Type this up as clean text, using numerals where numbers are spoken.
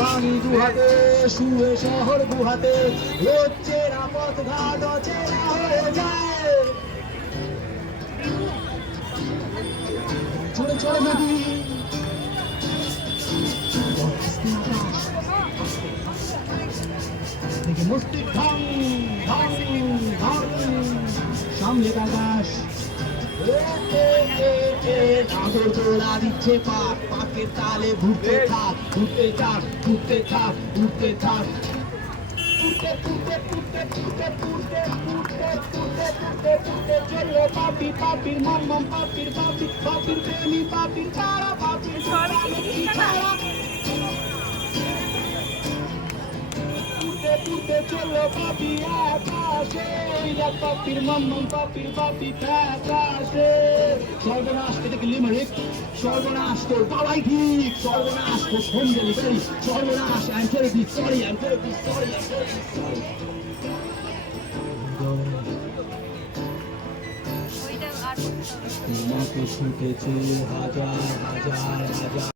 ভাঙি দুহাতে শুয়ে শহর গুহাতে লজ্জেরা পথ ঘাট অচেনা হয়ে যায় ছোট ছোট নদী থেকে মস্তিষ্ক ঢং ঢং ঢং সামনে আকাশ নাগরদোলা দিচ্ছে পাক পাকের তালে ঘুরতে থাক ঘুরতে থাক ঘুরতে থাক ঘুরতে থাক উঠতে উঠতে উঠতে উঠতে উঠতে উঠতে উঠতে উঠতে উঠতে চললো পাপি পাপির মন মন পাপির পাপি পাপির প্রেমী পাপির ছাড়া পাপির ছাড়া ছাড়া উঠতে চললো পাপি আকাশে পাপির মন মন পাপির পাপি আকাশে সর্বনাশ এটা কি লিমারিক সর্বনাশ তোর বাবাই ঠিক সর্বনাশ তোর হোম ডেলিভারি সর্বনাশ I am terribly sorry I am terribly sorry তোমাকে ছুটেছে হাজার হাজার হাজার